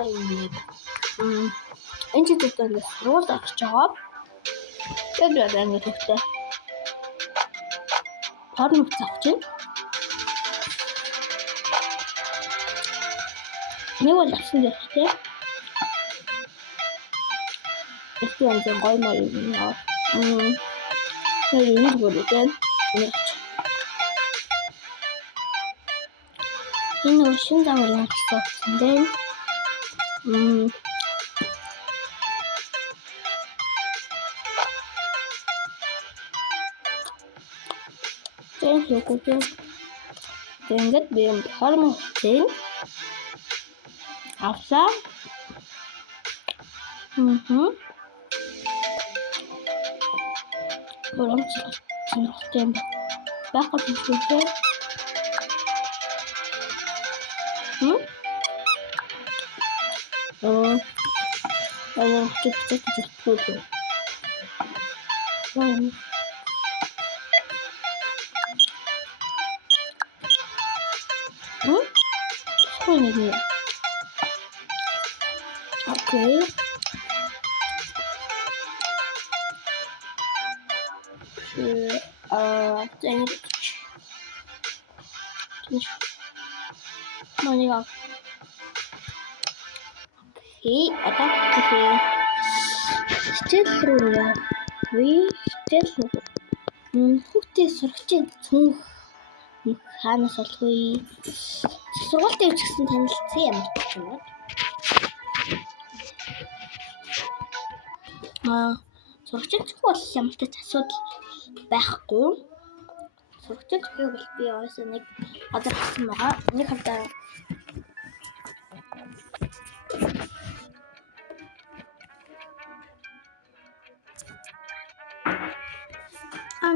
энэ чиглэлд сургууль авч байгаа. Тэгээд ингээд ихтэй порно авч байна. Нэг бол авсан гэх тийм. Ихтэй энэ гой мой юм аа. Энэ бүрдэн энэ шин замаар юм гэсэн дээ. Тэгээд би порно хийх авсаа. Оромцтой байхад үзүүлээ. Okay. Money off. Okay, still through. We still хүүхдээ сурагчийн цүнх хаанаас олгүй. Сургуультай явж гисэн танилцсан ямар ч юм уу. Сурагчийн цүнх бол ямар ч асуудал байхгүй. Сурагчид бол би ойсоо нэг одоо хасан байгаа. Нэг хавтаа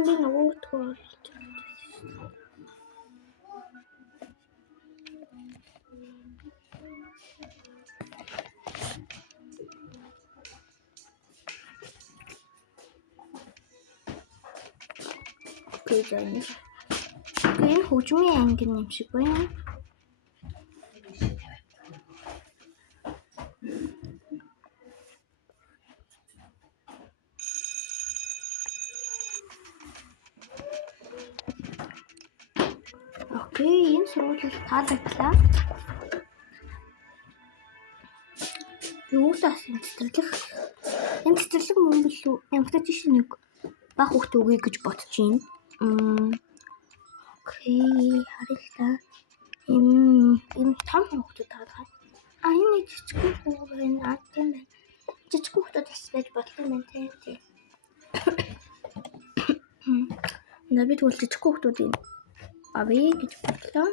би нөгөө төр энэ хөгжмийн анги юм шиг байна. Окей, энэ сургууль таалагдлаа. Юусаас энэ цэцэрлэг мөн билүү? Ямагтай тийш нэг баг хүүхдээ өгье гэж бодож байна. Окей, харилаа. Энэ том хүүхдүүд таагаад. Энэ жижиг хүүхдүүд байна. Тийм байна. Жижиг хүүхдүүд бас байж болох юм байна тий. Наби тэгвэл жижиг хүүхдүүдийн авъя гэж бодлоо.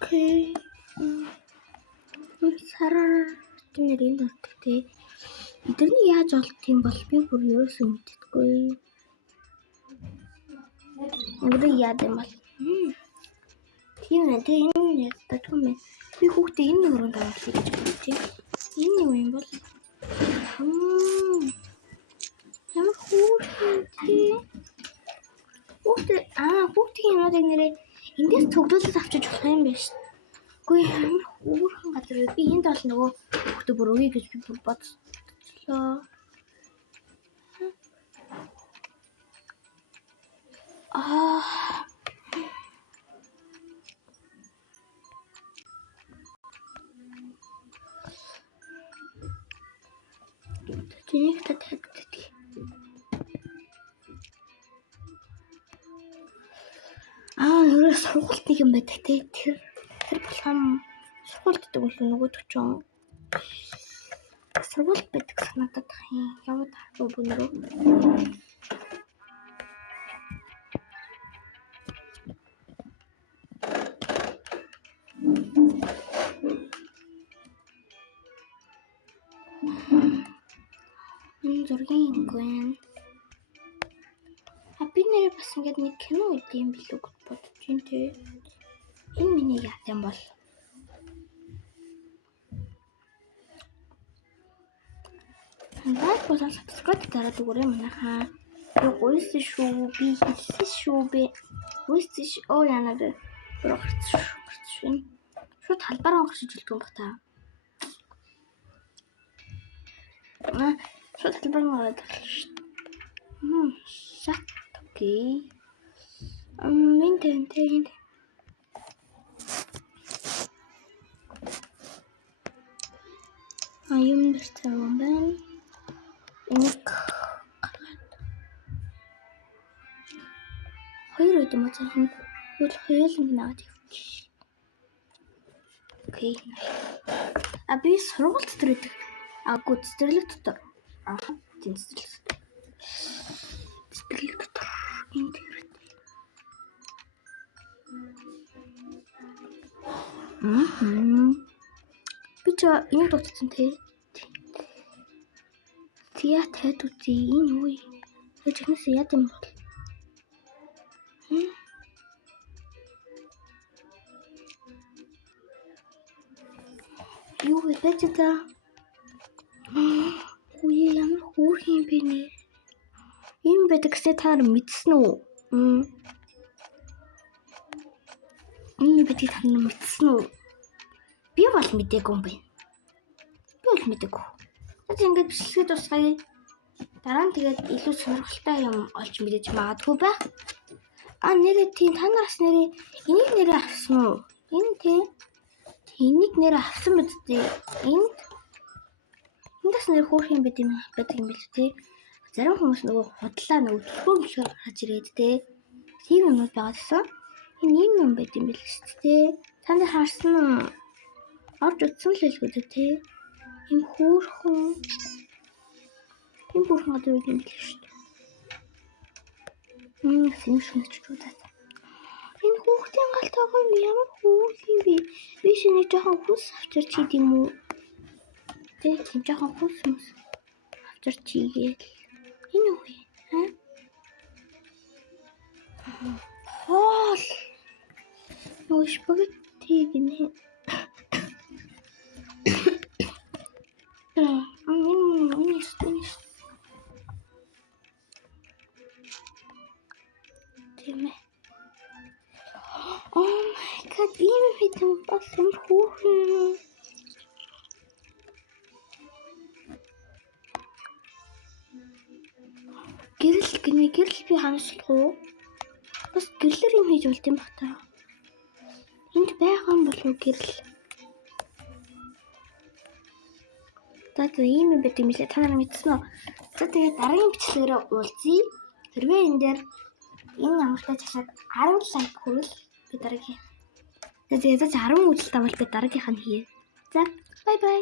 Окей. Сарар тэр энэ болдог тий. Эдний яаж олд юм бол би бүр ерөөсөө мэддэггүй. Эндээ яад юм бол. Тийм ээ тий энэ яг юм. Би хүүхдээ энэ нөрөнд авах гэж бодчих. Энэ юу юм бол? Ямар хүүхдийн юмнуудыг нэрээ эндээс төгөлөөс авчиж болох юм байна шүү. Үгүй ямар хөөрхөн газар вэ? Би энд бол нөгөө хүүхдээ бүр өгье гэж би бодчихлоо. Тэнийг татдаг. Нөрөө сургуульд нэг юм байдаг те. Тэр болгоом сургуульд гэдэг бол нөгөө төчөн. Сургуульд байдаг санагдаад байгаа юм. Яваад харахгүй бүүнөрөө. Зургийн гэн. Би нэр бас ингээд нэг кино үгүй юм билүү гэж бодож байна те. Энэ миний яат юм бол. Лайк болон subscribe дараад өгөөрэй манайхаа. Би гойсон шүү. Би хийсэн шүү. Би гойсон шүү. Яна бэ? Бүр гарч шин. Шууд талбараа гарч иж үлдэх юм ба та. Шууд талбараа гараад шүү. Шат. Окей. Минтэн. Юм бэртэй юм байна. Энийг хоёр үед юм аа хин хөл хоёуланг наад явчих. Окей. Би сургууль дотор идэг. Гүү цэцэрлэг дотор. Тийм цэцэрлэг дотор. Энд хэрэгтэй. Би ч энэ дутсан тий. Театр үгүй энэ үе. Чихнээс яд юм бол. Юу вэ та? Үе ямар хөөх юм бэ нэ? Ийм байдаг гэсэн та нар мэдсэн үү? Ийм байдаг та нар мэдсэн үү? Би бол мэдээгүй юм байна. Би бол мэдээгүй. Тэгвэл ингээд бичлэгээ дуусгая. Дараа нь тэгээд илүү сонирхолтой юм олж мэдэж магадгүй байх. Нэрээ тийм та нараас нэрээ энийг нэрээ авсан уу? Энэ тийм энийг нэрээ авсан мэт дээ. Эндээс нэр хөөх юм байдаг юм бэл тээ. Зарим хүмүүс нөгөө худлаа нөгөө төлхөө гарч ирээд тээ. Тийм юмуд байгаа гэсэн. Энэ юм байт юм бэл шүү дээ. Та нар харсан уу? Орж утсан л хэлгүй тээ. Им хөөрхөн. Им бүрхэн гадар үгүй юм бэл шүү дээ. Сэм шүнч чуудаа. Энэ хүүхдийн галт байгаа юм ямар хүүл юм бэ? Би шинэ жоохон хүс авчирч хийд юм уу? Тэг тийм жоохон хүс авчирч хийгээл. Энэ юу вэ? Хоол. Нөө спагетти гинэ. Тэмээ. Oh my god, ийм хэдэн бас юм хүүхэн. Гэрэл би ханаслах уу? Бас гэрлэр юм хийж болт юм бах та. Энд байгаа юм болов гэрэл. Тэгээд ийм юм байдаг юм лээ. Та нар мэдсэн үү? За тэгээд дараагийн бичлэгээр уулзъя. Хэрвээ энэ дээр энэ ямартай чашаад 10 лайк хүрвэл би дараагийн. Тэгээд 10 үзэлт авал би дараагийнх нь хий. За, бай бай.